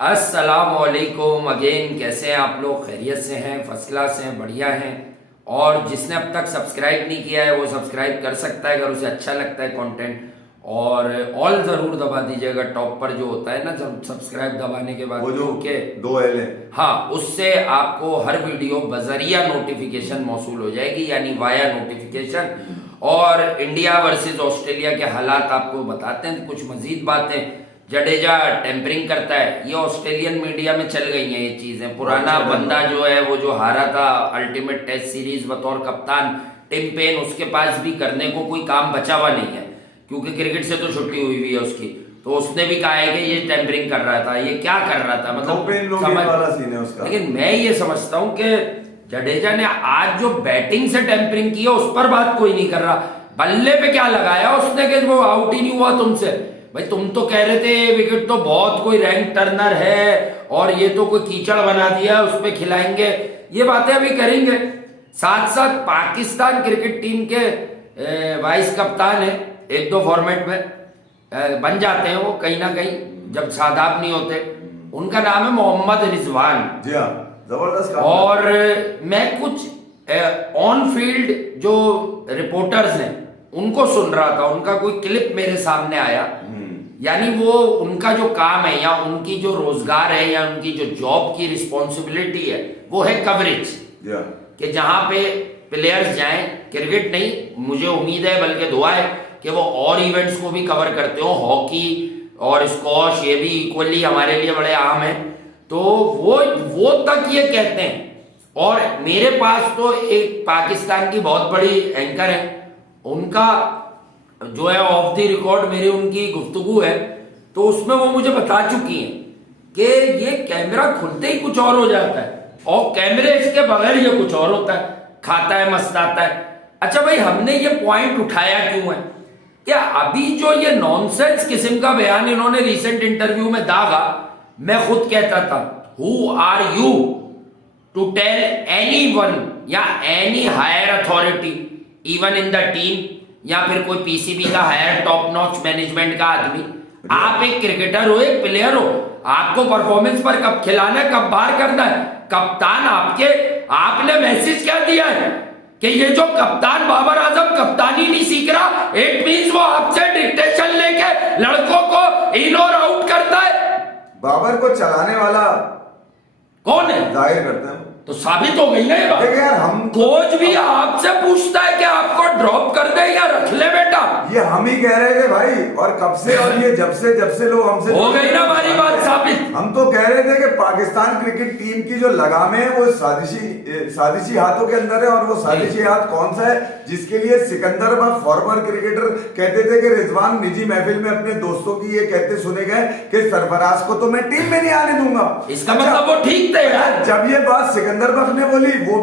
अस्सलाम वालेकुम अगेन। कैसे हैं आप लोग? खैरियत से हैं? फर्स्ट क्लास हैं? बढ़िया हैं? और जिसने अब तक सब्सक्राइब नहीं किया है वो सब्सक्राइब कर सकता है अगर उसे अच्छा लगता है कंटेंट। और ऑल ज़रूर दबा दीजिएगा, टॉप पर जो होता है ना जब सब्सक्राइब दबाने के बाद, वो जो क्योंकि 2 L है। हाँ, उससे आपको हर वीडियो बजरिया नोटिफिकेशन मौसूल हो जाएगी, यानी वाया नोटिफिकेशन। और इंडिया वर्सेस ऑस्ट्रेलिया के हालात आपको बताते हैं कुछ मजीद बातें। जडेजा टेम्परिंग करता है, ये ऑस्ट्रेलियन मीडिया में चल गई हैं ये चीजें। पुराना बंदा जो है वो जो हारा था अल्टीमेट टेस्ट सीरीज बतौर कप्तान, टिम पेन, उसके पास भी करने को कोई काम बचा हुआ नहीं है क्योंकि क्रिकेट से तो छुट्टी हुई हुई है उसकी। तो उसने भी कहा है कि ये टेम्परिंग कर रहा था, ये क्या कर रहा था, मतलब समझ वाला सीन है उसका। लेकिन मैं ये समझता हूं कि जडेजा ने आज जो बैटिंग से टेम्परिंग की है उस पर बात कोई नहीं कर रहा। बल्ले पे क्या लगाया उसने कि वो आउट ही नहीं हुआ तुमसे। भाई तुम तो कह रहे थे विकेट तो बहुत कोई रैंक टर्नर है और ये तो कोई कीचड़ बना दिया उस पर खिलाएंगे, ये बातें अभी करेंगे। साथ साथ पाकिस्तान क्रिकेट टीम के वाइस कप्तान है, एक दो फॉर्मेट में बन जाते हैं वो कहीं ना कहीं जब शादाब नहीं होते। उनका नाम है मोहम्मद रिजवान। जी हाँ, जबरदस्त। और मैं कुछ ऑन फील्ड जो रिपोर्टर्स हैं उनको सुन रहा था, उनका कोई क्लिप मेरे सामने आया। यानी वो उनका जो काम है या उनकी जो रोजगार है या उनकी जो जॉब की रिस्पॉन्सिबिलिटी है वो है कवरेज, कि जहां पे प्लेयर्स जाएं, क्रिकेट नहीं मुझे उम्मीद है बल्कि दुआ है कि वो और इवेंट्स को भी कवर करते हो। हॉकी और स्क्वॉश ये भी इक्वली हमारे लिए बड़े आम है। तो वो तक ये कहते हैं। और मेरे पास तो एक पाकिस्तान की बहुत बड़ी एंकर है, उनका जो है ऑफ द रिकॉर्ड मेरी उनकी गुफ्तगू है, तो उसमें वो मुझे बता चुकी हैं कि ये कैमरा खुलते ही कुछ और हो जाता है और कैमरे इसके बगैर ये कुछ और होता है, खाता है मस्ताता है। अच्छा भाई, हमने ये पॉइंट उठाया क्यों है? क्या अभी जो ये नॉनसेंस किस्म का बयान इन्होंने रिसेंट इंटरव्यू में दागा, मैं खुद कहता था who are you to tell anyone या any higher authority even in the team या फिर कोई पीसीबी का हायर टॉप नॉच मैनेजमेंट का आदमी, आप एक क्रिकेटर हो, एक प्लेयर हो, आपको परफॉर्मेंस पर कब खिलाना है, कब बाहर करना है। कप्तान आपने मैसेज क्या दिया है कि ये जो कप्तान बाबर आजम कप्तानी नहीं सीख रहा, इट मींस वो आपसे डिक्टेशन लेके लड़कों को इन और आउट करता है। बाबर को चलाने वाला कौन है? जाहिर करते हैं तो साबित हो गई ना ये बात। यार, हम कोच भी आपसे पूछता है कि आपको ड्रॉप कर दे या रख ले बेटा। ये हम ही कह रहे थे भाई, और कब से, और ये जब से लोग हमसे हो गई ना हमारी बात साबित। हम तो कह रहे थे कि पाकिस्तान क्रिकेट टीम की जो लगामें है वो साजिशी हाथों के अंदर है। और वो साजिशी हाथ कौन सा है जिसके लिए सिकंदर बख्श फॉर्मर क्रिकेटर कहते थे कि रिजवान निजी महफिल में अपने दोस्तों की ये कहते सुने गए कि सरफराज को तो मैं टीम में नहीं आने दूंगा। इसका मतलब वो ठीक थे यार। जब ये बात सिकंदर बख्श ने बोली, वो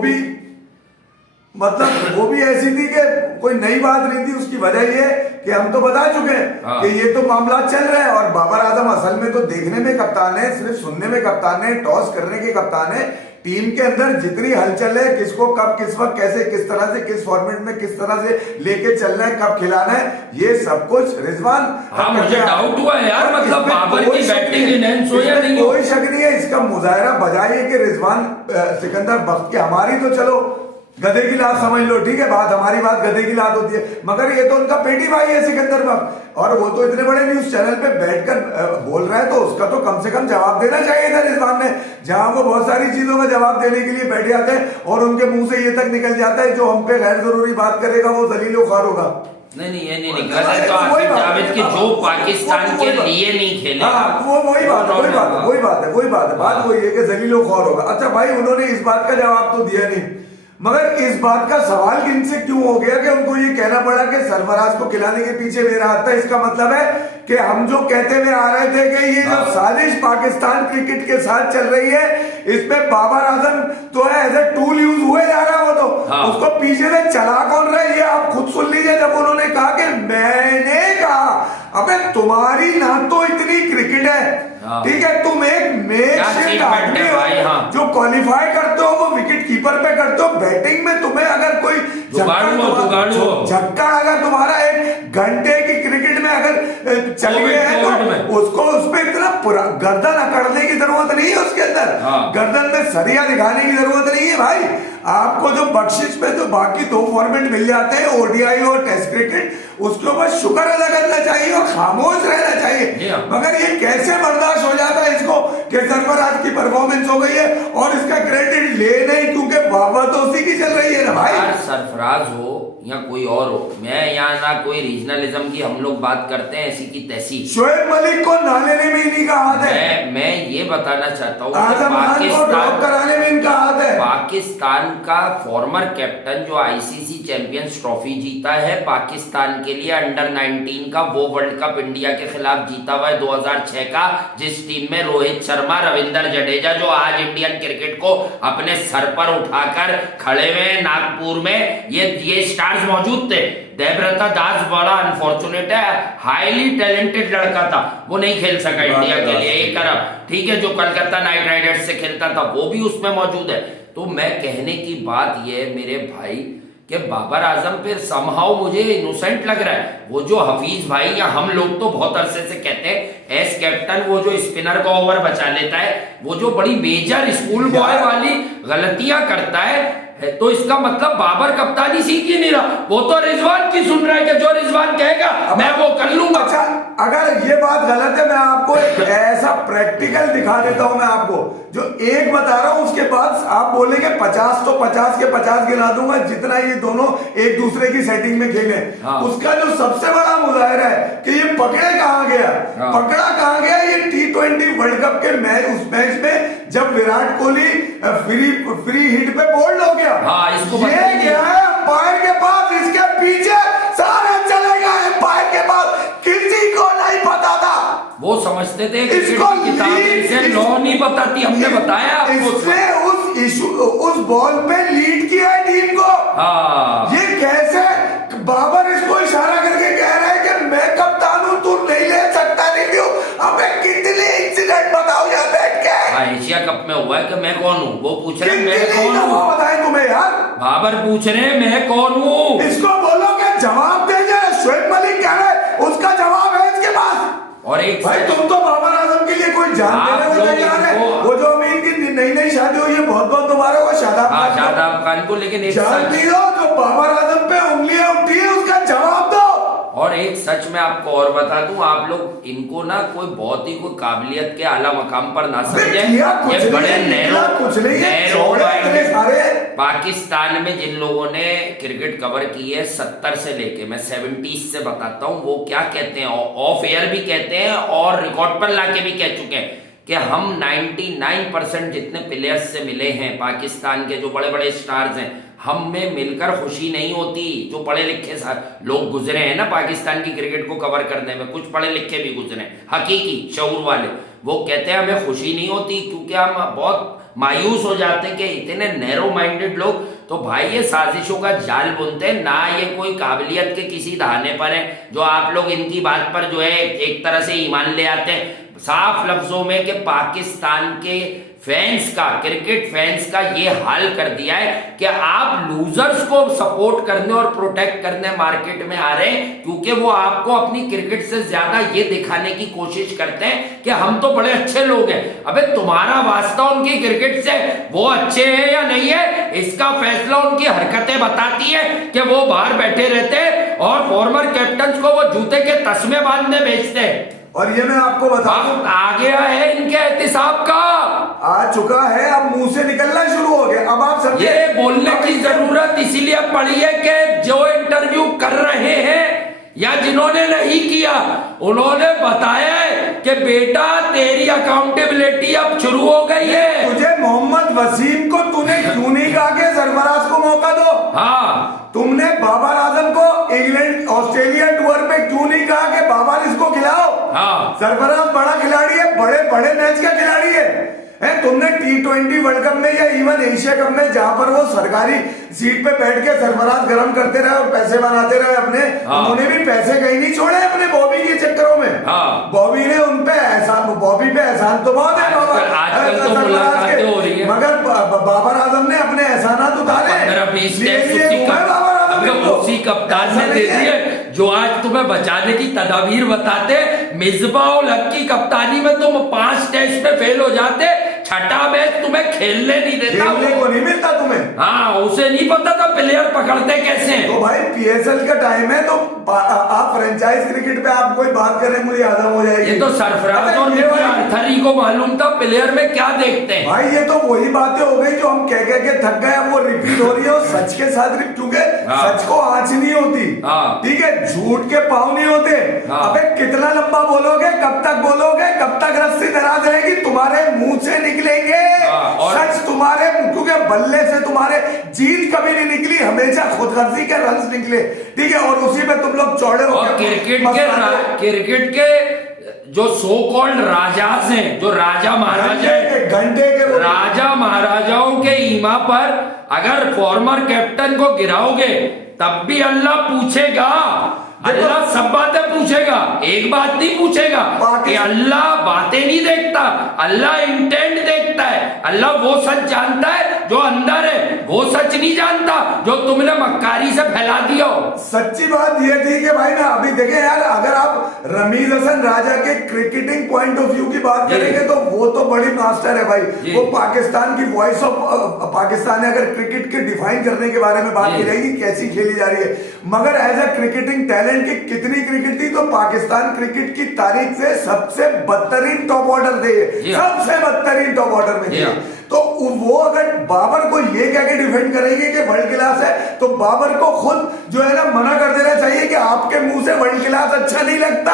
भी ऐसी थी कि कोई नई बात नहीं थी। उसकी वजह ये कि हम तो बता चुके हैं कि ये तो मामला चल रहा है। और बाबर आजम असल में तो देखने में कप्तान है, सिर्फ सुनने में कप्तान है, टॉस करने के कप्तान है। टीम के अंदर जितनी हलचल है, किसको कब किस वक्त कैसे किस तरह से किस फॉर्मेट में किस तरह से लेके चलना है, कब खिलाना है, ये सब कुछ रिजवान। हाँ, मुझे डाउट हुआ है यार, मतलब बाबर की बैटिंग इनहैंस हो या नहीं हो, कोई शक नहीं है। इसका मुजाहरा बजाय कि रिजवान सिकंदर बख्श की, हमारी तो चलो गधे की लात समझ लो, ठीक है, बात हमारी बात गधे की लात होती है, मगर ये तो उनका पेटी भाई है सिकंदर बख्श। और वो तो इतने बड़े न्यूज चैनल पे बैठकर बोल रहा है, तो उसका तो कम से कम जवाब देना चाहिए था रिजवान ने। जहां वो बहुत सारी चीजों में जवाब देने के लिए बैठ जाते हैं और उनके मुंह से ये तक निकल जाता है जो हम पे गैर जरूरी बात करेगा वो जलीलो ख्वार होगा। नहीं ये नहीं निकला है। तो आसिफ जावेद की जो पाकिस्तान के लिए नहीं खेले, वो वही बात है, बात वही है कि जलीलो ख्वार होगा। अच्छा भाई, उन्होंने इस बात का जवाब तो दिया नहीं, मगर इस बात का सवाल इनसे क्यों हो गया कि उनको ये कहना पड़ा कि सरफराज को खिलाने के पीछे मेरा हाथ था। इसका मतलब है कि हम जो कहते हुए आ रहे थे कि ये जो साजिश पाकिस्तान क्रिकेट के साथ चल रही है, इसमें बाबर आजम तो है एज ए टूल यूज हुए जा रहा है। वो तो उसको पीछे से चला कौन रहा है ये आप खुद सुन लीजिए। जब उन्होंने कहा कि मैंने कहा, अबे तुम्हारी ना तो इतनी क्रिकेट है, ठीक है, तुम एक मेकशिफ्ट आदमी हो, जो क्वालिफाई करते हो वो विकेट कीपर पे करते हो। बैटिंग में तुम्हें अगर कोई झक्का अगर तुम्हारा 1 घंटे की क्रिकेट में अगर चल गया है तो उसको उसमें इतना गर्दन अकड़ने की जरूरत नहीं है, उसके अंदर गर्दन में सरिया दिखाने की जरूरत नहीं है भाई। आपको जो बख्शिश पे जो बाकी 2 फॉर्मेट मिल जाते हैं, ओडीआई और टेस्ट क्रिकेट, उसके ऊपर शुक्र अदा करना चाहिए और खामोश रहना चाहिए। मगर ये कैसे बर्दाश्त हो जाता है इसको कि सरफराज की परफॉर्मेंस हो गई है और इसका क्रेडिट ले नहीं, क्योंकि वाह तो उसी की चल रही है ना भाई। यार सरफराज हो या कोई और हो, मैं यहाँ ना कोई रीजनलिज्म की हम लोग बात करते हैं ऐसी की तैसी। शोएब मलिक को ना लेने में इन्हीं का हाथ है। मैं ये बताना चाहता हूँ पाकिस्तान कराने में इनका हाथ है। पाकिस्तान का फॉर्मर कैप्टन जो आईसीसी चैंपियंस ट्रॉफी जीता है पाकिस्तान के लिए अंडर 19 का, वो वर्ल्ड कप इंडिया के खिलाफ जीता हुआ है 2006 का, जिस टीम में रोहित शर्मा, रविंद्र जडेजा, जो आज इंडियन क्रिकेट को अपने सर पर उठाकर खड़े हुए नागपुर में, ये स्टार्स मौजूद थे। देवव्रता दास बड़ा अनफॉर्चुनेट है, हाईली टैलेंटेड लड़का था, वो नहीं खेल सका इंडिया के लिए। एक तरफ ठीक है, जो कलकत्ता नाइट राइडर्स से खेलता था वो भी उसमें मौजूद है। तो मैं कहने की बात ये है मेरे भाई कि बाबर आजम फिर समहाउ मुझे इनोसेंट लग रहा है। वो जो हफीज भाई या हम लोग तो बहुत अरसे से कहते हैं एस कैप्टन, वो जो स्पिनर का ओवर बचा लेता है, वो जो बड़ी मेजर स्कूल बॉय वाली गलतियां करता है, तो इसका मतलब बाबर कप्तानी सीख ही नहीं रहा। वो तो रिजवान की सुन रहा है कि जो रिजवान कहेगा मैं वो कर लूंगा। अच्छा, अगर ये बात गलत है मैं आपको एक ऐसा प्रैक्टिकल दिखा देता हूं। मैं आपको जो एक बता रहा हूं उसके बाद आप बोलेंगे 50 तो 50 के 50 गिना दूंगा, जितना ये दोनों एक दूसरे की सेटिंग में खेले। उसका जो सबसे बड़ा मुजाहिरा है कि ये पकड़े कहां गया, पकड़ा कहां गया, ये T20 वर्ल्ड कप के उस मैच में जब विराट कोहली फ्री हिट पे बोल्ड हो गया। इसको ये गया है अंपायर के पास, इसके पीछे सारे चले गए अंपायर के पास, किसी को नहीं पता था। वो समझते थे इसको लॉ नहीं बताती, हमने बताया आपको। इसने उस बॉल पे लीड किया है टीम को। ये कैसे बाबर इसको इशारा करके कह रहा है कि मैं कप्तान हूं, तू नहीं ले सकता रिव्यू। अबे कितने इंसिडेंट बताओ यहाँ बैठ के। एशिया कप में हुआ है कि मैं कौन हूँ, वो पूछ रहे मैं कौन हूँ, बताए तुम्हें यार। बाबर पूछ रहे मैं कौन हूँ, इसको बोलो कि जवाब दे जाए। शोएब मलिक कह रहा है उसका जवाब है इसके पास। और एक भाई तुम तो बाबर आजम के लिए कोई जान देने को तैयार है। वो जो अमीन की नई शादी हुई है, बहुत बहुत दोबारा वो शादाब खान को, लेकिन जानती हो जो बाबर आजम पे उंगलियां उठी है उसका जवाब दो। और एक सच मैं आपको और बता दूं, आप लोग इनको ना कोई बहुत ही कोई काबिलियत के आला मकाम पर ना समझे। ये बड़े नैरो पाकिस्तान में जिन लोगों ने क्रिकेट कवर की है 70 से लेके मैं 70s से बताता हूं, वो क्या कहते हैं, ऑफ एयर भी कहते हैं और रिकॉर्ड पर लाके भी कह चुके हैं कि हम 99% जितने प्लेयर्स से मिले हैं पाकिस्तान के, जो बड़े बड़े स्टार्स हैं, हम में मिलकर खुशी नहीं होती। जो पढ़े लिखे लोग गुजरे हैं ना पाकिस्तान की क्रिकेट को कवर करने में, कुछ पढ़े लिखे भी गुजरे, हकीकी शऊर वाले, वो कहते हैं हमें खुशी नहीं होती क्योंकि हम बहुत मायूस हो जाते हैं कि इतने नैरो माइंडेड लोग तो भाई ये साजिशों का जाल बुनते हैं ना, ये कोई काबिलियत के किसी दहाने पर है जो आप लोग इनकी बात पर जो है एक तरह से ईमान ले आते हैं। साफ लफ्जों में कि पाकिस्तान के फैंस का, क्रिकेट फैंस का ये हाल कर दिया है कि आप लूजर्स को सपोर्ट करने और प्रोटेक्ट करने मार्केट में आ रहे हैं, क्योंकि वो आपको अपनी क्रिकेट से ज्यादा ये दिखाने की कोशिश करते हैं कि हम तो बड़े अच्छे लोग हैं। अबे तुम्हारा वास्ता उनकी क्रिकेट से, वो अच्छे हैं या नहीं है इसका फैसला उनकी हरकतें बताती है कि वो बाहर बैठे रहते हैं और फॉर्मर कैप्टन को वो जूते के तस्मे बांधने भेजते हैं। और ये मैं आपको बताऊं, आ गया है इनके एहतिसाब का, आ चुका है, अब मुंह से निकलना शुरू हो गया। अब आप समझे, ये बोलने की जरूरत इसीलिए पड़ी है कि जो इंटरव्यू कर रहे हैं या जिन्होंने नहीं किया उन्होंने बताया है कि बेटा तेरी अकाउंटेबिलिटी अब शुरू हो गई है। तुझे मोहम्मद वसीम को तूने क्यों नहीं कहा कि सरफराज को मौका दो? तुमने बाबर आजम को इंग्लैंड ऑस्ट्रेलिया टूर पे क्यों नहीं कहा कि बाबर इसको खिलाओ? सरफराज बड़ा खिलाड़ी है, बड़े बड़े मैच का खिलाड़ी है। तुमने T20 वर्ल्ड कप में या इवन एशिया कप में जहां पर वो सरकारी सीट पे बैठ के सरफराज गर्म करते रहे और पैसे बनाते रहे अपने, उन्होंने भी पैसे कहीं नहीं छोड़े अपने बॉबी के चक्करों में। बॉबी ने उन पे एहसान, बॉबी पे एहसान तो बहुत है। आजकल तो मुलाकातें हो रही है। मगर बाबर आजम ने अपने एहसानात उतारे, 15-20 लिए टेस्ट लिए घूमे बाबर आजम को। उसी कप्तान ने दे दिए जो आज तुम्हें बचाने की तदाबीर बताते। मिसबाह उल हक की कप्तानी में तुम 5 टेस्ट में फेल हो जाते, छठा मैच तुम्हें खेलने नहीं देता, खेलने को नहीं मिलता तुम्हें। हाँ, उसे नहीं पता था प्लेयर पकड़ते कैसे हैं। तो भाई पीएसएल का टाइम है, तो आप फ्रेंचाइज क्रिकेट पे आप कोई बात करें मुझे यादव हो जाएगी। ये तो सरफराज और आर्थरी को मालूम था प्लेयर में क्या देखते हैं भाई। ये तो वही बातें हो गई जो हम कह के थक गए, अब वो रिपीट हो रही है और सच के साथ, क्योंकि सच को आंच नहीं होती, ठीक है, झूठ के पाँव नहीं होते। अबे कितना लंबा बोलोगे, कब तक बोलोगे, कब तक रस्सी दराज रहेगी, तुम्हारे मुंह से निकलेंगे सच तुम्हारे, क्योंकि बल्ले से तुम्हारे जीत कभी नहीं निकली, हमेशा खुदगर्जी के रन्स निकले, ठीक है, और उसी में तुम लोग चौड़े हो। क्रिकेट के जो सो कॉल्ड राजाज हैं, जो राजा महाराजा घंटे के राजा महाराजाओं के ईमा पर अगर फॉर्मर कैप्टन को गिराओगे तब भी अल्लाह पूछेगा। अल्लाह सब बातें पूछेगा, एक बात नहीं पूछेगा कि अल्लाह बातें नहीं देखता, अल्लाह इंटेंट देखता है। अल्लाह वो सच जानता है जो अंदर है, वो सच नहीं जानता जो तुमने मक्कारी से फैला दिया हो। सच्ची बात ये थी कि भाई ना, अभी देखे यार, अगर आप रमीज हसन राजा के क्रिकेटिंग पॉइंट ऑफ व्यू की बात करेंगे तो वो तो बड़ी मास्टर है भाई। वो पाकिस्तान की वॉइस ऑफ पाकिस्तान है। अगर क्रिकेट के डिफाइन करने के बारे में बात की जाएगी कैसी खेली जा रही है, मगर एज अ क्रिकेटिंग टैलेंट की कितनी क्रिकेट थी, तो पाकिस्तान क्रिकेट की तारीख से सबसे बदतरीन टॉप ऑर्डर थे, सबसे बदतरीन टॉप ऑर्डर में थे। तो वो अगर बाबर को ये कह के डिफेंड करेंगे कि वर्ल्ड क्लास है, तो बाबर को खुद जो है ना मना कर देना चाहिए कि आपके मुंह से वर्ल्ड क्लास अच्छा नहीं लगता।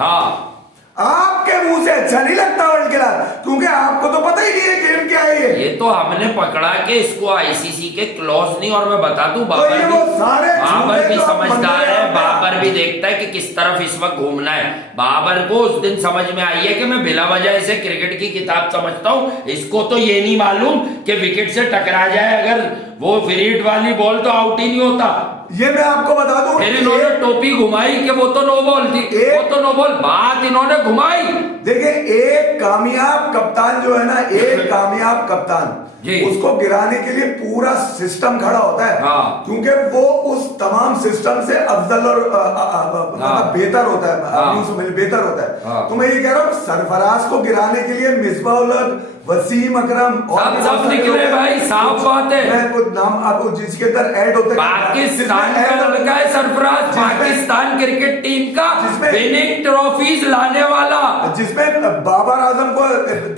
हाँ, आपके मुंह से अच्छा नहीं लगता वर्ल्ड क्लास, क्योंकि आपको तो पता ही नहीं है गेम क्या है। ये तो हमने पकड़ा के इसको आईसीसी के क्लॉज नहीं, और मैं बता दूं बाबर भी समझदार है, बाबर भी देखता है कि किस तरफ इस वक्त घूमना है। बाबर को उस दिन समझ में आई है कि मैं बिला वजह इसे क्रिकेट की किताब समझता हूं, इसको तो ये नहीं मालूम कि विकेट से टकरा जाए अगर वो फ्रीड वाली बॉल तो आउट ही नहीं होता। ये मैं आपको बता दूं, फिर इन्होंने टोपी घुमाई कि वो तो नो बॉल थी, वो तो नो बॉल, बात इन्होंने घुमाई। देखिए, एक कामयाब कप्तान जो है ना, एक कामयाब कप्तान उसको गिराने के लिए पूरा सिस्टम खड़ा होता है, क्योंकि वो उस तमाम सिस्टम से अफजल और बेहतर होता है, बेहतर होता है। तो मैं ये कह रहा हूँ, सरफराज को गिराने के लिए मिसबाह उल हक, वसीम अकरम और सब निकले भाई, साफ बात है। मैं कुछ नाम आपको जिसके अंदर ऐड होते हैं, पाकिस्तान का लड़का है सरफराज, पाकिस्तान क्रिकेट टीम का विनिंग ट्रॉफीज लाने वाला, जिसमें बाबर आजम को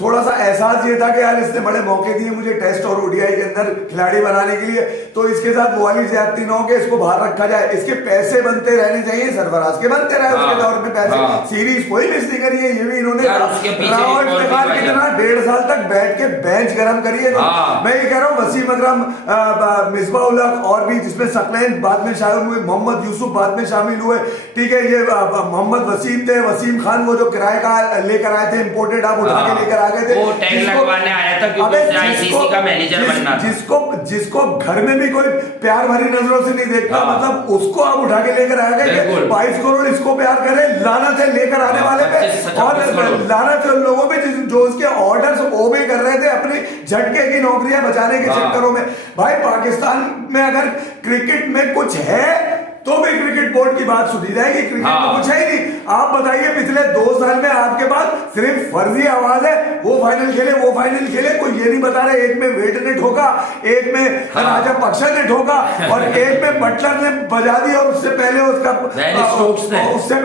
थोड़ा सा एहसास ये था कि यार इसने बड़े मौके दिए मुझे टेस्ट और ओडीआई के अंदर खिलाड़ी बनाने के लिए, तो इसके साथ वो वाली ज्यादती न हो कि इसको बाहर रखा जाए, इसके पैसे बनते रहने चाहिए, सरफराज के बनते रहे उसके दौर में पैसे। सीरीज कोई मिस नहीं करी है, ये भी इन्होंने रावत निकाल कितना 1.5 साल तक बैठ के बेंच गरम करी है। मैं ये कह रहा हूँ, वसीम अकरम, मिसबाह उल हक और भी जिसमें सकलैन बाद में शामिल हुए, मोहम्मद यूसुफ बाद में शामिल हुए, ठीक है, ये मोहम्मद वसीम थे, वसीम खान वो जो किराए का लेकर आए थे, इंपोर्टेड, आप उठा के लेकर आ गए थे, वो टैग लगवाने आया था क्योंकि आईसीसी का मैनेजर बनना था। जिसको घर में भी कोई प्यार भरी नजरों से नहीं देखता, मतलब उसको आप उठा के लेकर आ गए, 22 करोड़ इसको प्यार करे, लानत है लेकर आने वाले पे, और लानत है उन लोगों पे जो उसके ऑर्डर्स ओबे कर रहे थे अपनी झटके की नौकरियां बचाने के चक्करों में। भाई पाकिस्तान में अगर क्रिकेट में कुछ है तो भी क्रिकेट बोर्ड की बात सुनी जाएगी, क्रिकेट में कुछ है ही नहीं। आप बताइए, पिछले 2 साल में आपके पास सिर्फ फर्जी आवाज है, वो फाइनल खेले, वो फाइनल खेले, कोई ये नहीं बता रहे एक में वेट ने ठोका, एक में राजा पक्षा ने ठोका, और एक में बटलर ने बजा दी, और उससे पहले उसके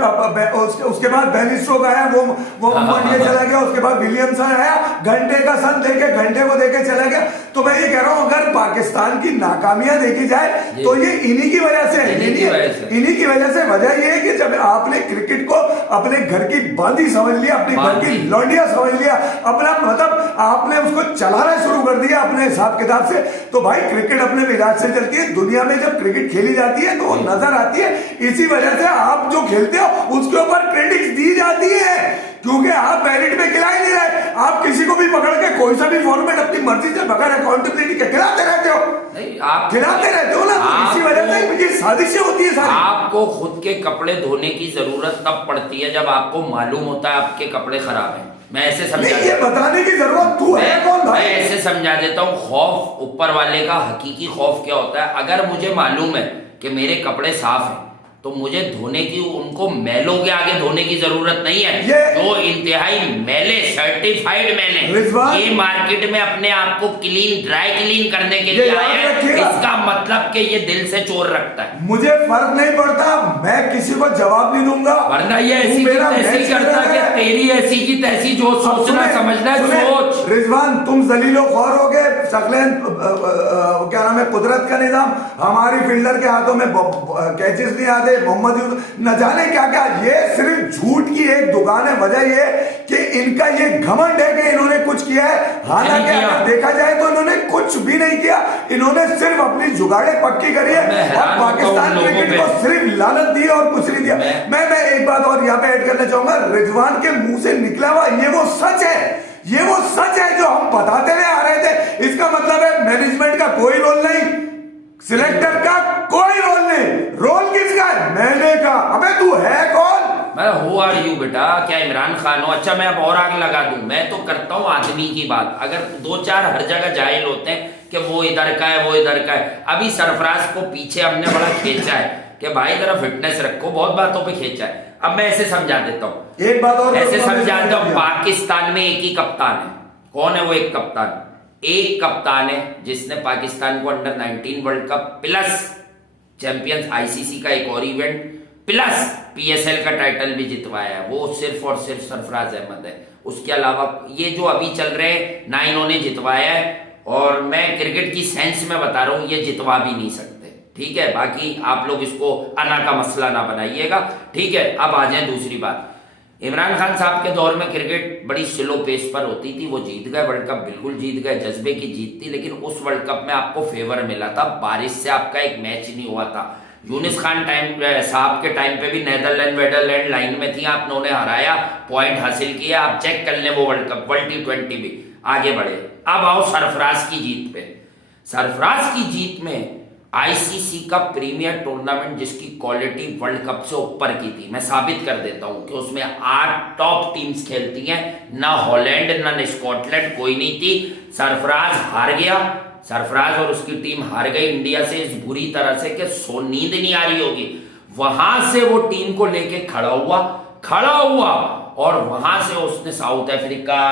बाद बेन स्टोक्स आया, वो मंड के चला गया, उसके बाद विलियमसन आया, घंटे का सन देके घंटे को देके चला गया। तो मैं ये कह रहा हूं, अगर पाकिस्तान की नाकामियां देखी जाए तो ये इन्हीं की वजह से है, इन्हीं की वजह से। वजह ये है कि जब आपने क्रिकेट को अपने घर की बांदी समझ लिया, अपने घर की लौंडिया समझ लिया, अपना मतलब आपने उसको चलाना शुरू कर दिया अपने हिसाब किताब से, तो भाई क्रिकेट अपने मिजाज से चलती है। दुनिया में जब क्रिकेट खेली जाती है तो वो नजर आती है, इसी वजह से आप जो खेलते हो उसके ऊपर क्रेडिट्स दी जाती है, क्योंकि आप मेरिट में खिला ही नहीं रहे। आप किसी को भी पकड़ के कोई सा भी फॉर्मेट अपनी मर्जी से बगैर अकाउंटेबिलिटी के खिलाते रहते हो, नहीं आप खिलाते रहते हो ना, इसी वजह से ये साजिशें होती है सारी। आपको खुद के कपड़े धोने की जरूरत तब पड़ती है जब आपको मालूम होता है आपके कपड़े खराब हैं। मैं ऐसे समझा, ये बताने की जरूरत तू है, समझा देता हूँ, खौफ ऊपर वाले का हकीकी खौफ क्या होता है। अगर मुझे मालूम है कि मेरे कपड़े साफ हैं तो मुझे धोने की, उनको मैलों के आगे धोने की जरूरत नहीं है। जो इंतहाई मैले, सर्टिफाइड मैले, ये मार्केट में अपने आप को क्लीन, ड्राई क्लीन करने के लिए आए हैं, इसका मतलब कि ये दिल से चोर रखता है। मुझे फर्क नहीं पड़ता, मैं किसी को जवाब नहीं दूंगा, वरना ये ऐसी की तैसी करता कि तेरी ऐसी की तैसी जो सोचना समझना है सोच। रिजवान, तुम जलीलो खौर हो गए, शक्लें क्या नाम है, कुदरत का निजाम, हमारी फील्डर के हाथों में कैचेस नहीं आते, मोहम्मद न जाने क्या क्या। ये सिर्फ झूठ की एक दुकान है। वजह ये कि इनका ये घमंड है कि इन्होंने कुछ किया है, हालांकि अगर देखा जाए तो इन्होंने कुछ भी नहीं किया। इन्होंने सिर्फ अपनी जुगाड़े पक्की करी है और पाकिस्तान क्रिकेट को सिर्फ लानत दी और कुछ नहीं दिया। मैं एक बात और यहाँ पे ऐड करना चाहूंगा, रिजवान के मुंह से निकला हुआ ये वो सच है, ये वो सच है जो हम बताते हुए आ रहे थे। इसका मतलब है मैनेजमेंट का कोई रोल नहीं, सिलेक्टर का कोई रोल नहीं, रोल किसका है? मैंने कहा अबे तू है कौन? मैं हु आर यू बेटा, क्या इमरान खान हो? अच्छा मैं अब और आग लगा दूं, मैं तो करता हूं आदमी की बात। अगर दो चार हर जगह जाहिल होते हैं कि वो इधर का है, वो इधर का है। अभी सरफराज को पीछे हमने बड़ा खींचा है कि भाई जरा फिटनेस रखो, बहुत बातों पे खींचा है। अब मैं ऐसे समझा देता हूँ, एक बात और ऐसे समझा देता हूँ, पाकिस्तान में एक ही कप्तान है। कौन है वो एक कप्तान? एक कप्तान है जिसने पाकिस्तान को under 19 world cup plus champions ICC का एक और इवेंट प्लस पीएसएल का टाइटल भी जितवाया है। वो सिर्फ और सिर्फ सरफराज अहमद है। उसके अलावा ये जो अभी चल रहे हैं ना इन्होंने जितवाया है, और मैं क्रिकेट की सेंस में बता रहा हूं, ये जितवा भी नहीं सकते। ठीक है, बाकी आप लोग इसको अना का मसला ना बनाइएगा। ठीक है, अब आ जाए दूसरी बात। इमरान खान साहब के दौर में क्रिकेट बड़ी स्लो पेस पर होती थी, वो जीत गए वर्ल्ड कप, बिल्कुल जीत गए, जज्बे की जीत थी। लेकिन उस वर्ल्ड कप में आपको फेवर मिला था, बारिश से आपका एक मैच नहीं हुआ था। यूनिस खान साहब के टाइम पे भी नेदरलैंड वेदरलैंड लाइन में थी, आपने उन्हें हराया, पॉइंट हासिल किया। आप चेक कर लें वो वर्ल्ड कप, वर्ल्ड T20 भी आगे बढ़े। अब आओ सरफराज की जीत पे। सरफराज की जीत में आईसीसी का प्रीमियर टूर्नामेंट जिसकी क्वालिटी वर्ल्ड कप से ऊपर की थी, मैं साबित कर देता हूं कि उसमें 8 टॉप टीम्स खेलती हैं, ना हॉलैंड ना स्कॉटलैंड, कोई नहीं थी। सरफराज हार गया, सरफराज और उसकी टीम हार गई इंडिया से इस बुरी तरह से कि नींद नहीं आ रही होगी। वहां से वो टीम को लेके खड़ा हुआ और वहां से उसने साउथ अफ्रीका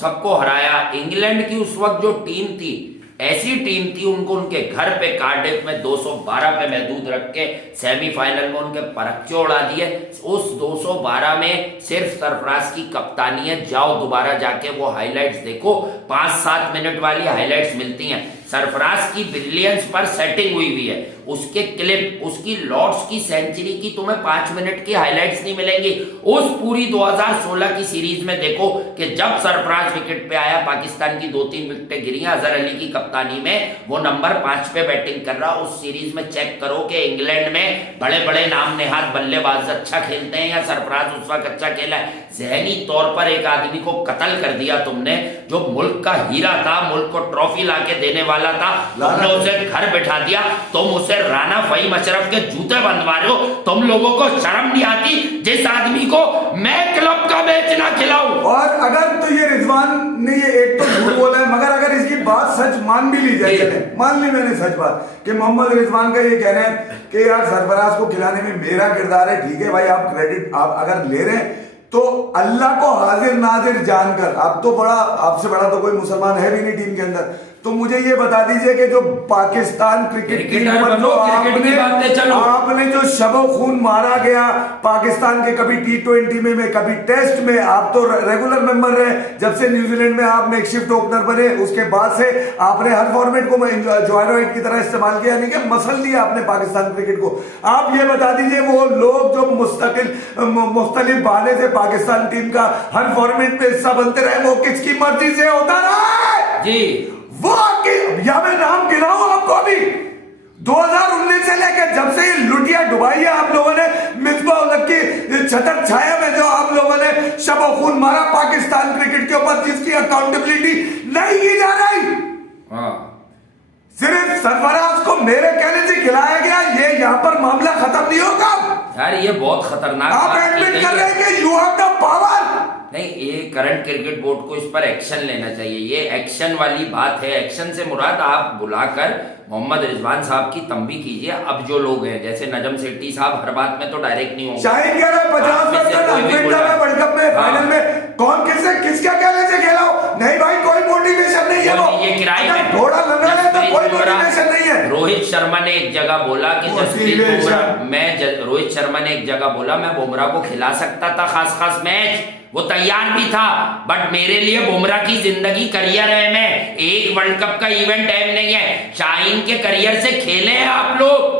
सबको हराया। इंग्लैंड की उस वक्त जो टीम थी, ऐसी टीम थी, उनको उनके घर पे कार्डिफ में 212 पे महदूद रख के सेमीफाइनल में उनके परक्चे उड़ा दिए। उस 212 में सिर्फ सरफराज की कप्तानी है। जाओ दोबारा जाके वो हाइलाइट्स देखो, 5-7 मिनट वाली हाइलाइट्स मिलती हैं। सरफराज की ब्रिलियंस पर सेटिंग हुई है, उसके क्लिप, उसकी लॉर्ड्स की सेंचुरी की तुम्हें 5 मिनट की हाइलाइट्स नहीं मिलेंगी। उस पूरी 2016 की सीरीज में देखो कि जब सरफराज विकेट पे आया, पाकिस्तान की 2-3 विकेटें गिरी, अजहर अली की कप्तानी में वो नंबर 5 पे बैटिंग कर रहा। उस सीरीज में चेक करो कि इंग्लैंड में बड़े बड़े नाम नेहाद बल्लेबाज अच्छा खेलते हैं या सरफराज उस वक्त अच्छा खेला है। जहनी तौर पर एक आदमी को कत्ल कर दिया तुमने, जो मुल्क का हीरा था, मुल्क को ट्रॉफी लाके देने वाला था, तुमने उसे घर बैठा दिया। तुम उसे राना फहीम अशरफ के जूते बंधवा रहे हो। तुम लोगों को शर्म नहीं आती जिस आदमी को मैं क्लब का मैच ना खिलाऊं? और अगर तो ये रिजवान ने ये एक तो झूठ बोला है, मगर अगर इसकी बात सच मान भी ली जाए, चले मान ली मैंने सच बात कि मोहम्मद रिजवान का ये कहना है कि यार सरफराज को खिलाने में मेरा किरदार है, ठीक है भाई, आप क्रेडिट आप अगर ले रहे हैं तो अल्लाह को हाजिर नाजिर जानकर, आप तो बड़ा, आपसे बड़ा तो कोई मुसलमान है भी नहीं टीम के अंदर, तो मुझे ये बता दीजिए कि जो पाकिस्तान क्रिकेट टीम पर जो आपने जो शबो खून मारा गया पाकिस्तान के, कभी T20 में कभी टेस्ट में, आप तो रेगुलर मेंबर रहे जब से न्यूजीलैंड में आप नेक्स्ट ओपनर बने, उसके बाद से आपने हर फॉर्मेट को जॉयराइड की तरह इस्तेमाल किया, नहीं कि मसल लिया आपने पाकिस्तान क्रिकेट को। आप ये बता दीजिए वो लोग जो मुख्तलिफ बहाने से पाकिस्तान टीम का हर फॉर्मेट में हिस्सा बनते रहे, वो किसकी मर्जी से होता रहा जी? वो या मैं नाम गिनाऊं आपको, अभी 2019 से लेकर जब से ये लुटिया डुबाई है आप लोगों ने, मिसबा उल की छतर छाया में जो आप लोगों ने शब खून मारा पाकिस्तान क्रिकेट के ऊपर, जिसकी अकाउंटेबिलिटी नहीं की जा रही। सिर्फ सरफराज को मेरे कहने से खिलाया गया, ये यहां पर मामला खत्म नहीं होगा। यार ये बहुत खतरनाक आप बात की एडमिट गई कर रहे है। हैं कि यू हैव द पावर। नहीं, ये करंट क्रिकेट बोर्ड को इस पर एक्शन लेना चाहिए। ये एक्शन वाली बात है। एक्शन से मुराद आप बुलाकर मोहम्मद रिजवान साहब की तंबी कीजिए। अब जो लोग हैं जैसे नजम सेठी साहब हर बात में तो डायरेक्ट नहीं होंगे। शाहिद कह रहा है 50 वर्ल्ड कप में फाइनल में कौन किसका कहने से खेला हो? नहीं भाई, कोई मोटिवेशन नहीं है। वो ये किराए में थोड़ा लंगड़ा है तो कोई मोटिवेशन नहीं है। रोहित शर्मा ने एक जगह बोला कि जसप्रीत बुमराह, रोहित शर्मा ने एक जगह बोला मैं बुमराह को खिला सकता था खास मैच, वो तैयार भी था, बट मेरे लिए बुमराह की जिंदगी करियर है। मैं एक वर्ल्ड कप का इवेंट टाइम नहीं है। शाहीन के करियर से खेले हैं आप लोग।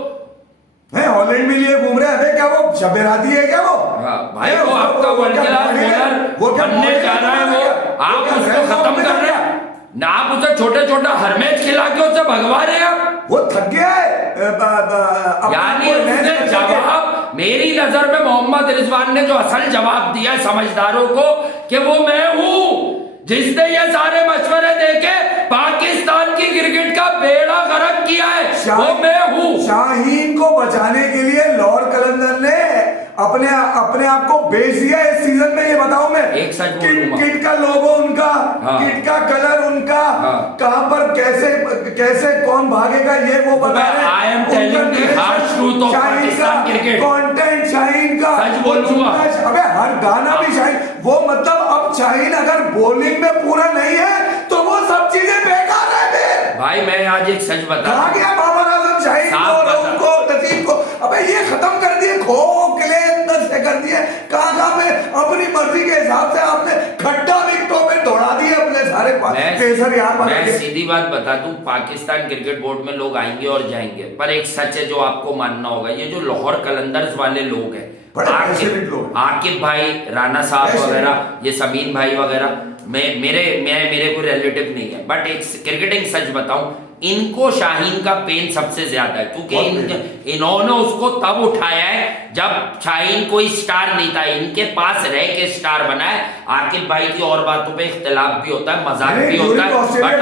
हॉलैंड में लिए घूम रहे हैं क्या? वो शबेराती है क्या वो? भाई वो आपका वर्ल्ड क्लास बॉलर बनने जा रहा है। वो आप उसको खत्म कर रहे हैं ना। आप उसे छोटे हर मैच खिला के उसे भगवा रहे हैं। वो थक गया है। यानी उसने जवाब, मेरी नजर में मोहम्मद रिजवान ने जो असल जवाब दिया समझदारों को कि वो मैं हूं जिसने ये सारे मशवरे देके पाकिस्तान की क्रिकेट का बेड़ा गर्क किया है, वो मैं हूं। शाहीन को बचाने के लिए लाहौर कलंदर ने अपने आप को बेच दिया इस सीजन में। ये बताओ मैं एक सच बोलूंगा, किट का लोगो उनका, किट का कलर उनका, कहां पर कैसे कौन भागेगा ये वो बता रहे हैं। I am telling the harsh truth of Pakistan cricket. Content Shaheen का सच बोलूंगा। अबे हर गाना भी शाहीन, वो मतलब अब शाहीन अगर बॉलिंग में पूरा नहीं है तो वो सब चीजें बेकार है। फिर भाई मैं आज एक सच बता, कहां गया बाबर आजम शाहीन को, नसीब को? अबे ये खत्म कर दिए, खो किले अंदर से कर दिए। कहां पे अपनी मर्जी के हिसाब से आपने खड्डा विकेटों में दौड़ा दिए अपने सारे पेसर यहाँ। मैं सीधी बात बता दूं, पाकिस्तान क्रिकेट बोर्ड में लोग आएंगे और जाएंगे, पर एक सच है जो आपको मानना होगा। ये जो लाहौर कलंदर्स वाले लोग हैं, आकिब भाई, राणा साहब वगैरह, ये समीन भाई वगैरह, मेरे कोई रिलेटिव नहीं है, बट एक क्रिकेटिंग सच बताऊं, इनको शाहीन का पेन सबसे ज्यादा है, क्योंकि इन्होंने उसको तब उठाया है जब शाहीन कोई स्टार नहीं था, इनके पास रह के स्टार बना है। आकिब भाई की और बातों पे इख्तिलाफ भी होता है, मजाक भी होता है, बट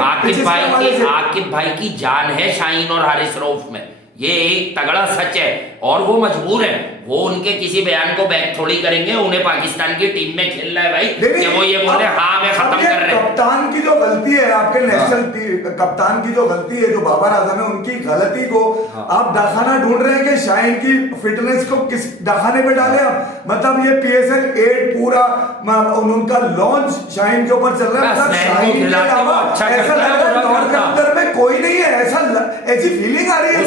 आकिब भाई की जान है शाहीन और हारिस रऊफ में। ये एक तगड़ा सच है, और वो मजबूर है। वो उनके किसी बयान को बैक थोड़ी करेंगे। उन्हें पाकिस्तान की टीम में खेलना है भाई, कि वो ये बोले हाँ मैं खत्म कर रहे हैं। कप्तान की जो गलती है, आपके नेशनल कप्तान की जो गलती है, जो बाबर आजम है, उनकी गलती को आप दाखाना ढूंढ रहे हैं कि शाहीन की फिटनेस को किस दाखाने पे डाले आप। मतलब ये PSL 8 पूरा उनका लॉन्च शाहीन के ऊपर चल रहा है। मतलब शाहीन के अलावा ऐसा लग रहा है लाहौर के अंदर में कोई नहीं है, ऐसी फीलिंग आ रही है।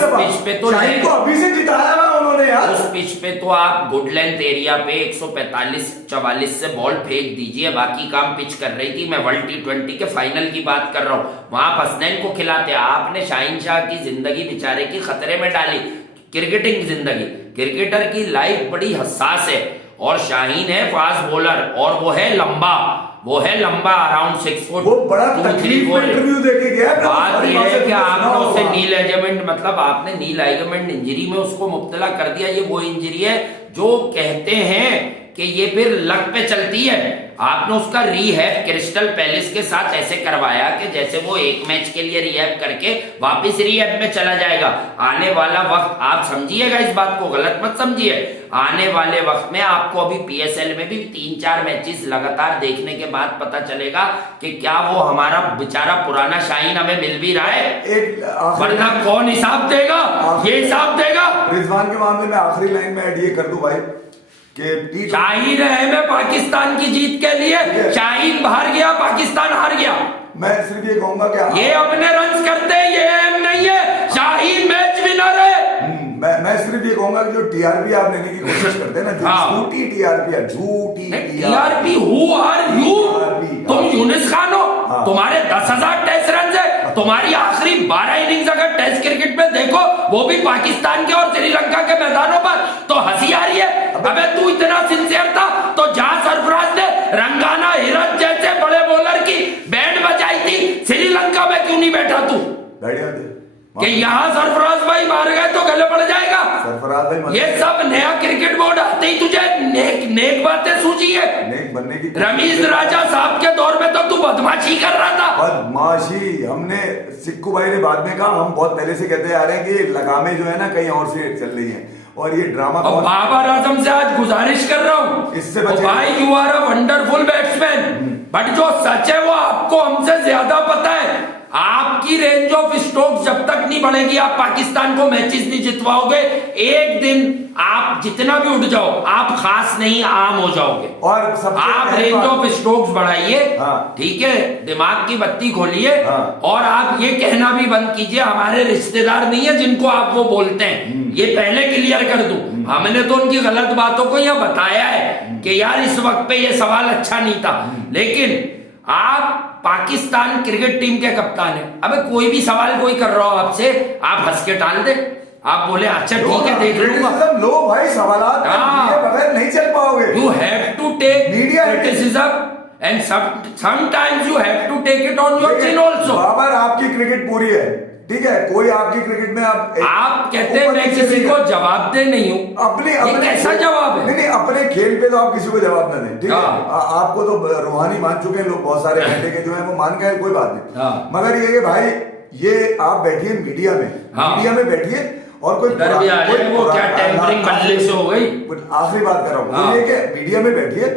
शाहीन को अभी से जिताया हुआ उन्होंने यार। उस पिच पे तो आप गुड लेंथ एरिया पे 145-44 से बॉल फेंक दीजिए, बाकी काम पिच कर रही थी। मैं वर्ल्ड T20 के फाइनल की बात कर रहा हूँ, वहां आप हसनैन को खिलाते। आपने शाहीन शाह की जिंदगी बेचारे की खतरे में डाली, क्रिकेटिंग जिंदगी। क्रिकेटर की लाइफ बड़ी हसास है, और शाहीन है फास्ट बॉलर, और वो है लंबा अराउंड 6 फुट। वो बड़ा तकलीफ में इंटरव्यू देके गया। बात ये है कि आपने उसे नी लिगामेंट, मतलब आपने नी लिगामेंट इंजरी में उसको मुब्तला कर दिया। ये वो इंजरी है जो कहते हैं कि ये फिर लक पे चलती है। आपने उसका रीहैब क्रिस्टल पैलेस के साथ ऐसे करवाया कि जैसे वो एक मैच के लिए रीहैब करके वापस रीहैब में चला जाएगा। आने वाला वक्त आप समझिएगा, इस बात को गलत मत समझिए। आने वाले वक्त में आपको अभी PSL में भी 3-4 मैचेस लगातार देखने के बाद पता चलेगा कि क्या वो हमारा बेचारा पुराना शाहीन हमें मिल भी रहा है, वरना कौन हिसाब देगा? ये हिसाब देगा। रिजवान के मामले में आखिरी लाइन में ऐड ये कर दूं भाई कि शाहीन है मैं पाकिस्तान की जीत के लिए, शाहीन बाहर गया, पाकिस्तान हार गया। मैं सिर्फ ये कहूंगा कि ये अपने रन्स करते हैं, ये एम नहीं है। शाहीन मैच विनर है। मैं सिर्फ ये कहूंगा कि जो TRP आप लेने की कोशिश करते हैं ना, झूठी TRP है, झूठी TRP। Who are you? तुम यूनिस खान हो, तुम्हारे 10,000 टेस्ट रन है, तुम्हारी आखिरी 12 इनिंग्स अगर टेस्ट क्रिकेट में देखो, वो भी पाकिस्तान के और श्रीलंका के मैदानों पर, तो हंसी आ रही है। अबे तू इतना सिंसियर था तो जहां सरफराज ने रंगाना हिरत जैसे बड़े बॉलर की बैंड बजाई थी, श्रीलंका में क्यों नहीं बैठा तू? कि यहाँ सरफराज भाई मार गए तो गले पड़ जाएगा। सरफराज भाई, ये सब नया क्रिकेट बोर्ड आते ही तुझे नेक बातें सूझी है। नेक बनने की रमीज राजा साहब के दौर में तो तू बदमाशी कर रहा था। बदमाशी हमने, सिक्कू भाई ने बाद में कहा, हम बहुत पहले से कहते आ रहे हैं कि लगामें जो है ना कहीं और से चल रही हैं, और ये ड्रामा और बाबर आजम से आज गुजारिश कर रहा हूं, इससे बचे भाई you are a wonderful batsman, but जो सच है वो आपको हमसे ज्यादा पता है। आपकी रेंज ऑफ स्ट्रोक्स जब तक नहीं बढ़ेगी, आप पाकिस्तान को मैचेस नहीं जितवाओगे। एक दिन आप जितना भी उठ जाओ, आप खास नहीं आम हो जाओगे। और आप रेंज ऑफ स्ट्रोक्स बढ़ाइए, ठीक है, दिमाग की बत्ती खोलिए, और आप ये कहना भी बंद कीजिए हमारे रिश्तेदार नहीं है जिनको आप वो बोलते हैं। ये पहले क्लियर कर दूं, हमने तो उनकी गलत बातों को यह बताया है कि यार इस वक्त पे ये सवाल अच्छा नहीं था, लेकिन आप पाकिस्तान क्रिकेट टीम के कप्तान है। अबे कोई भी सवाल कोई कर रहा हो आपसे, आप हंस के टाल दे, आप बोले अच्छा ठीक है देख लूंगा। लो भाई, सवालात बगैर नहीं चल पाओगे। You have to take media criticism and sometimes you have to take it on your chin also. Babar आपकी क्रिकेट पूरी है, ठीक है, कोई आपकी क्रिकेट में आप कहते हैं मैं किसी को जवाब दे नहीं हूं, अपने कैसा जवाब है? नहीं, अपने खेल पे तो आप किसी को जवाब ना दें, ठीक है। आपको तो रूहानी मान चुके हैं लोग, बहुत सारे घंटे के जो है वो मान गए, कोई बात नहीं। मगर ये कि भाई ये आप बैठिए मीडिया में, मीडिया में बैठिए और कोई क्या टेम्परिंग बदले से हो गई। आखिरी बात कर रहा हूँ, ये कि मीडिया में बैठिए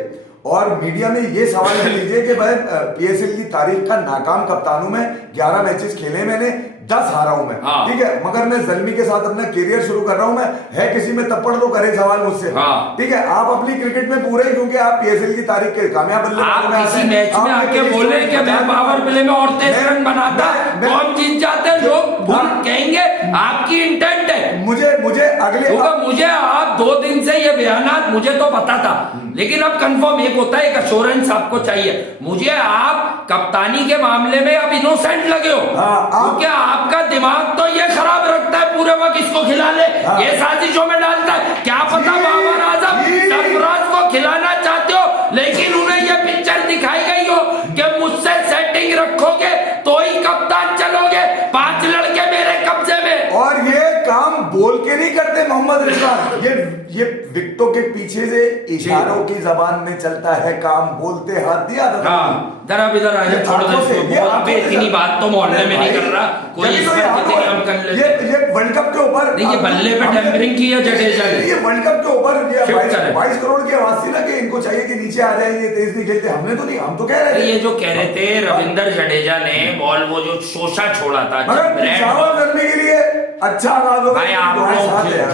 और मीडिया में ये सवाल कर लीजिए कि भाई पीएसएल की तारीख का नाकाम कप्तान हूं मैं, 11 मैचेस खेले मैंने, 10 हारा हूं मैं, ठीक है, मगर मैं जल्मी के साथ अपना कैरियर शुरू कर रहा हूं। मैं है किसी में तप्पड़ तो करे सवाल मुझसे, ठीक है। आप अपनी क्रिकेट में पूरे, क्योंकि आप पीएसएल की तारीख के कामयाब आप किसी मैच में आके बोले कि मैं पावर प्ले में और 23 रन बनाता तो हम जीत जाते हैं, लोग भूल कहेंगे आपकी इंटेंट है। मुझे अगले मुझे आप 2 दिन से ये बयानात मुझे तो पता था, लेकिन अब कंफर्म एक होता है, एक अश्योरेंस आपको चाहिए। मुझे आप कप्तानी के मामले में अब इनोसेंट लगे हो, क्योंकि आपका दिमाग तो ये खराब रखता है, पूरे वक्त इसको खिला ले, ये साजिशों में डालता है। क्या पता बाबर आजम सरफराज को खिलाना चाहते हो, लेकिन उन्हें ये पिक्चर दिखाई गई हो कि मुझसे सेटिंग रखोगे तो ही कप्तान चलोगे, 5 लड़के मेरे कब्जे में। और ये काम बोल के नहीं करते मोहम्मद रिजवान, ये विकेटों के पीछे से इशारों की जबान में चलता है काम, बोलते हाथ दिया था। जरा इधर आ जाए, छोड़ दो, इतनी बात तो मोहल्ले में नहीं कर रहा कोई, इस पर कितने हम कर लेते। ये वर्ल्ड कप के ऊपर नहीं, ये बल्ले पे टेम्परिंग की है जडेजा ने, ये वर्ल्ड कप के ऊपर 22 करोड़ की आवाज थी ना कि इनको चाहिए कि नीचे आ जाए, ये तेज नहीं खेलते। हमने तो नहीं, हम तो कह रहे थे, ये जो कह रहे थे रविंद्र जडेजा ने बॉल वो जो शोषा छोड़ा था करने के लिए अच्छा आगाज हो भाई। आप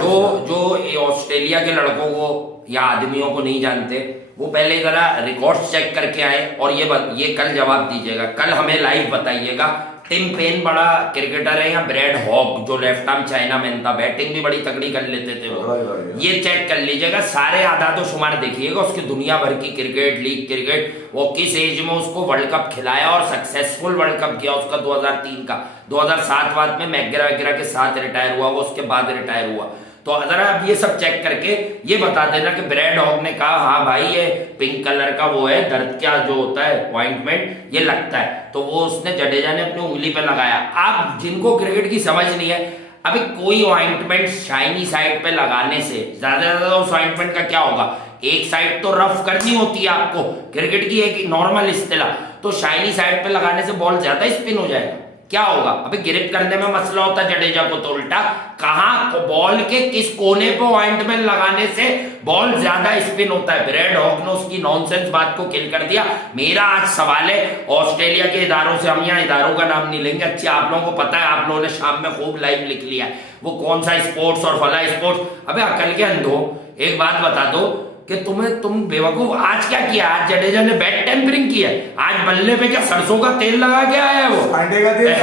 लोग जो ऑस्ट्रेलिया के लड़कों को या आदमियों को नहीं जानते, वो पहले जरा रिकॉर्ड्स चेक करके आए और ये कल जवाब दीजिएगा, कल हमें लाइव बताइएगा। टिम पेन बड़ा क्रिकेटर है या ब्रैड हॉक जो लेफ्ट आर्म चाइना मैन था, बैटिंग भी बड़ी तगड़ी कर लेते थे वो, ये चेक कर लीजिएगा, सारे आदाद शुमार देखिएगा उसकी, दुनिया भर की क्रिकेट, लीग क्रिकेट, वो किस एज में उसको वर्ल्ड कप खिलाया और सक्सेसफुल वर्ल्ड कप किया उसका 2003 का, 2007 बाद में मैकग्रा वगैरह के साथ रिटायर हुआ वो, उसके बाद रिटायर हुआ। तो अगर आप ये सब चेक करके ये बता देना कि ब्रैड हॉक ने कहा हाँ भाई ये पिंक कलर का वो है दर्द क्या जो होता है ऑइंटमेंट ये लगता है, तो वो उसने जडेजा ने अपनी उंगली पे लगाया। आप जिनको क्रिकेट की समझ नहीं है, अभी कोई ऑइंटमेंट शाइनी साइड पे लगाने से ज्यादा उस ऑइंटमेंट का क्या होगा, एक साइड तो रफ करनी होती है आपको, क्रिकेट की एक नॉर्मल इस्तेलाह, तो शाइनी साइड पे लगाने से बॉल ज्यादा स्पिन हो जाएगा, क्या होगा? अभी ग्रिप करने में मसला होता है जडेजा को, तो उल्टा कहां बॉल के किस कोने पे ऑइंटमेंट लगाने से बॉल ज्यादा स्पिन होता है। ब्रैड हॉक ने उसकी नॉनसेंस बात को किल कर दिया। मेरा आज सवाल है ऑस्ट्रेलिया के इदारों से, हम यहाँ इदारों का नाम नहीं लेंगे, अच्छे आप लोगों को पता है, आप लोगों ने शाम में खूब लाइव लिख लिया है वो कौन सा स्पोर्ट्स और फला स्पोर्ट्स। अबे अकल के अंधो एक बात बता दो कि तुम बेवकूफ, आज क्या किया, आज जडेजा ने बैट टेम्परिंग किया, आज बल्ले पे क्या सरसों का तेल लगा के आया है वो, अंडे का तेल,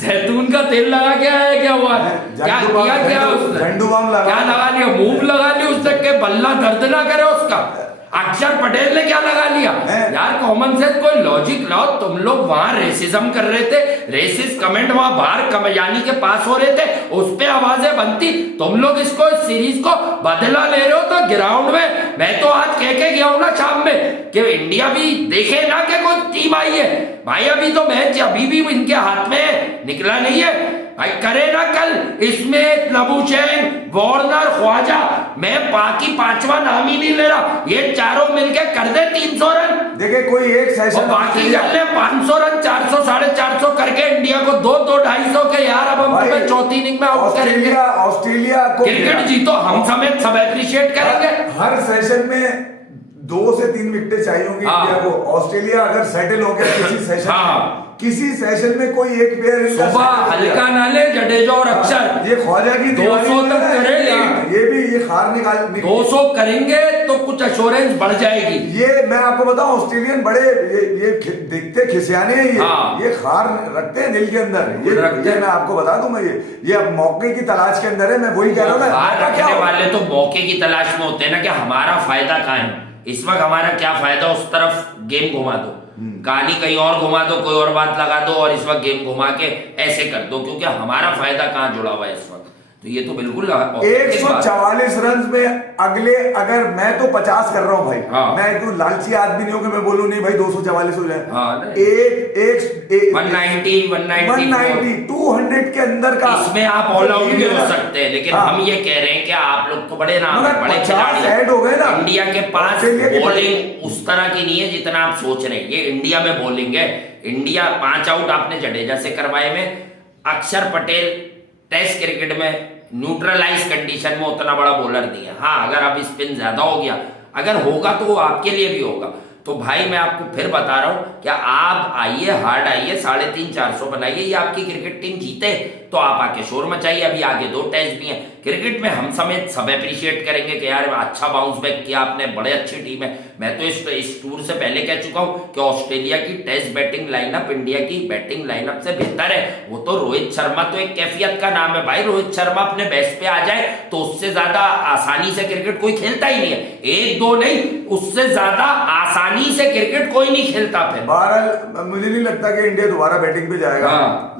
जैतून का तेल लगा के आया है, क्या हुआ, क्या किया, क्या लगा लिया, मूव लगा लिया उससे के बल्ला दर्द ना करे उसका। अक्षर पटेल ने क्या लगा लिया यार, कॉमन सेंस कोई लॉजिक लाओ। तुम लोग वहां रेसिज्म कर रहे थे, रेसिस्ट कमेंट वहां बाहर यानी के पास हो रहे थे, उस पे आवाजें बनती, तुम लोग इसको इस सीरीज को बदला ले रहे हो। तो ग्राउंड में मैं तो आज कह के गया हूं ना शाम में कि इंडिया भी देखे ना कि कोई टीम आई है भाई, अभी तो मैच अभी भी इनके हाथ में निकला नहीं है भाई, करे ना कल इसमें लबुशेन, वार्नर, ख्वाजा, मैं बाकी 5वां नाम ही नहीं ले रहा, ये चारों मिलके कर दे 300 रन। देखिए कोई एक सेशन बाकी अपने 500 रन 400 450 करके के इंडिया को 2-2-250 के यार, अब हम तुम्हें चौथी इनिंग में आउट करेंगे। ऑस्ट्रेलिया को क्रिकेट जीतो, हम समेत सब एप्रिशिएट करेंगे। हर सेशन में 2 से 3 विकेटें चाहिए होंगी इंडिया को। ऑस्ट्रेलिया अगर सेटल हो गया किसी सेशन में कोई एक प्लेयर सुबह हल्का ना ले जडेजा और अक्षर, ये ख्वाजा की 200 तक करेंगे, ये हार निकाल 200 करेंगे तो कुछ एश्योरेंस बढ़ जाएगी। ये मैं आपको बताऊं, ऑस्ट्रेलियन बड़े ये दिखते खिसियाने हैं, ये खार रखते हैं दिल के अंदर, ये मैं आपको बता दूं। मैं ये अब मौके की तलाश के अंदर है, मैं वही कह रहा हूँ। हार रखने वाले तो मौके की तलाश में होते हैं ना, कि हमारा फायदा कहाँ है इस वक्त, हमारा क्या फायदा, उस तरफ गेम घुमा दो, कहानी कहीं और घुमा दो, कोई और बात लगा दो और इस वक्त गेम घुमा के ऐसे कर दो, क्योंकि हमारा फायदा कहाँ जुड़ा हुआ है इस वक्त। तो ये तो बिल्कुल 144 रन में अगले, अगर मैं तो 50 कर रहा हूं भाई, मैं तो लालची आदमी नहीं हूं कि मैं बोलूं नहीं भाई 244 हो जाए। 190 200 के अंदर का, इसमें आप ऑल आउट भी हो सकते हैं, लेकिन हम ये कह रहे हैं कि आप लोग तो बड़े नाम, बड़े खिलाड़ी हो गए ना। इंडिया के पास बॉलिंग उस तरह की नहीं है जितना आप सोच रहे हैं। ये इंडिया में बॉलिंग है, इंडिया 5 आउट आपने जडेजा से करवाए में, अक्षर पटेल टेस्ट क्रिकेट में न्यूट्रलाइज कंडीशन में उतना बड़ा बॉलर नहीं है। हाँ, अगर अब स्पिन ज्यादा हो गया, अगर होगा तो वो आपके लिए भी होगा। तो भाई मैं आपको फिर बता रहा हूं, क्या आप आइए, हार्ड आइए, 350-400 बनाइए, ये आपकी क्रिकेट टीम जीते तो आप आके शोर मचाइए। अभी आगे 2 टेस्ट भी हैं क्रिकेट में, हम समेत सब एप्रिशिएट करेंगे कि यार अच्छा बाउंस बैक किया आपने, बड़े अच्छी टीम है। मैं तो इस टूर से पहले कह चुका हूं कि ऑस्ट्रेलिया की टेस्ट बैटिंग लाइनअप इंडिया की बैटिंग लाइनअप से बेहतर है। वो तो रोहित शर्मा तो एक कैफियत का नाम है भाई, रोहित शर्मा अपने बेस्ट पे आ जाए तो उससे ज्यादा आसानी से क्रिकेट कोई खेलता ही नहीं है। 1-2 नहीं, उससे ज्यादा आसानी से क्रिकेट कोई नहीं खेलता। फिर बहरहाल मुझे नहीं लगता कि इंडिया दोबारा बैटिंग पे जाएगा।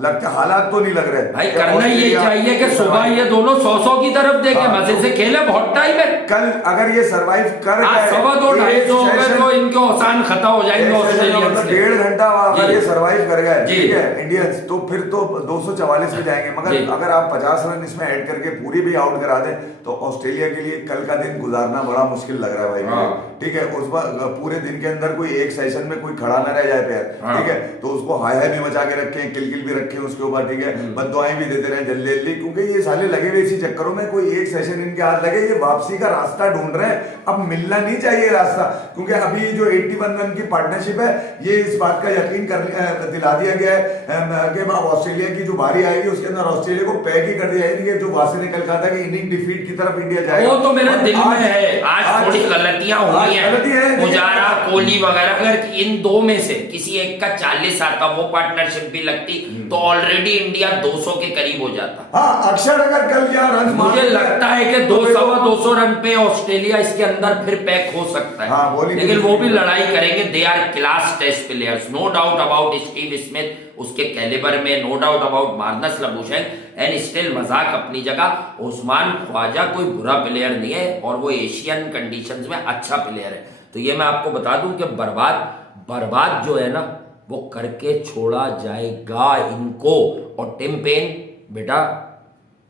लगता हालात तो नहीं लग रहे भाई, करना यही चाहिए कि सुबह ये दोनों 100 की तरफ देखे, मजे से खेले, बहुत टाइम है। कल अगर ये सरवाइव कर गए, 2-2-250 हो गए तो इनके औसान खत्म हो जाएंगे ऑस्ट्रेलियंस के। 1.5 घंटा अगर ये सरवाइव कर गए, ठीक है इंडियंस, तो फिर तो 244 पे जाएंगे। मगर अगर आप 50 रन इसमें ऐड करके पूरी भी आउट करा दें तो ऑस्ट्रेलिया के लिए कल का दिन गुजारना बड़ा मुश्किल लग रहा है भाई। ठीक है, उस पूरे दिन के अंदर कोई एक सेशन में कोई खड़ा ना रह जाए पैर, ठीक है, तो उसको हाई हाई भी मचा के रखें, किल भी रखें उसके ऊपर, ठीक है, बद्दुआएं भी देते रहे जल्दी जल्दी, क्योंकि ये साले लगे हुए इसी चक्करों में, कोई एक सेशन इनके हाथ लगे, ये वापसी का रास्ता ढूंढ रहे हैं। अब मिलना नहीं चाहिए रास्ता, क्योंकि अभी जो 81 रन की पार्टनरशिप है, ये इस बात का यकीन दिला दिया गया है कि ऑस्ट्रेलिया की जो बारी आएगी उसके अंदर ऑस्ट्रेलिया को पैक ही कर दिया जाएगी। जो वासी ने कल कहा था कि इनिंग डिफीट की तरफ इंडिया जाएगा, वो तो मेरे दिल में है। आज थोड़ी गलतियां हुई हैं, पुजारा, कोहली वगैरह, अगर इन 2 में से किसी एक का 40 आता, वो पार्टनरशिप भी लगती तो ऑलरेडी इंडिया 200 के करीब हो जाता। हाँ, अक्षर अगर कल यहाँ रन, मुझे लगता है कि 200 रन पे ऑस्ट्रेलिया इसके अंदर फिर पैक हो सकता है। हाँ, लेकिन वो भी लड़ाई करेंगे। They are class test players, no doubt about Steve Smith उसके कैलिबर में, no doubt about Marnus Labuschagne, and still मजाक अपनी जगह, उस्मान ख्वाजा कोई बुरा प्लेयर नहीं है और वो एशियन कंडीशंस में अच्छा प्लेयर है। तो ये मैं आपको बता दूं कि बर्बाद जो है ना, वो करके छोड़ा जाएगा इनको। और टिम पेन, बेटा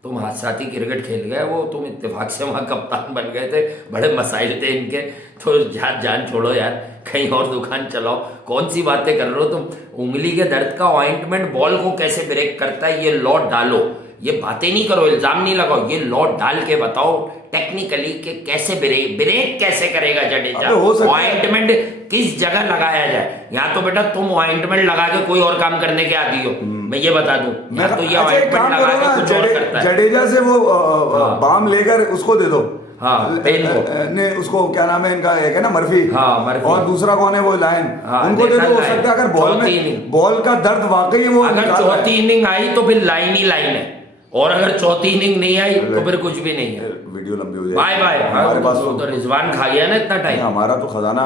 तुम हादसाती क्रिकेट खेल गए, वो तुम इत्तेफाक से वहाँ कप्तान बन गए थे, बड़े मसाइल थे इनके, तो जान छोड़ो यार, कहीं और दुकान चलाओ। कौन सी बातें कर रहे हो तुम? उंगली के दर्द का ऑइंटमेंट बॉल को कैसे ब्रेक करता है, ये लॉ डालो, ये बातें नहीं करो, इल्जाम नहीं लगाओ, ये लॉ डाल के बताओ टेक्निकली कि कैसे ब्रेक कैसे करेगा जडेजा, ऑइंटमेंट किस जगह लगाया जाए। यहाँ तो बेटा तुम ऑइंटमेंट लगा के कोई और काम करने के आदी हो, मैं ये बता दूं। मैं तो ये ऑइंटमेंट लगा के कुछ और करता है। जडेजा से वो बाम लेकर उसको दे दो, हाँ, पेन को ने उसको क्या नाम है इनका, एक है ना मर्फी, मर्फी, और दूसरा कौन है वो लायन, उनको दे दो। हो सकता है अगर बॉल का दर्द वाकई वो, अगर चौथी इनिंग आई तो फिर लाइन ही लाइन है, और अगर चौथी इनिंग नहीं आई तो फिर कुछ भी नहीं है। वीडियो लंबी हो जाएगी। Bye bye. हमारे पास तो रिजवान खा गया ना इतना टाइम, हमारा तो खजाना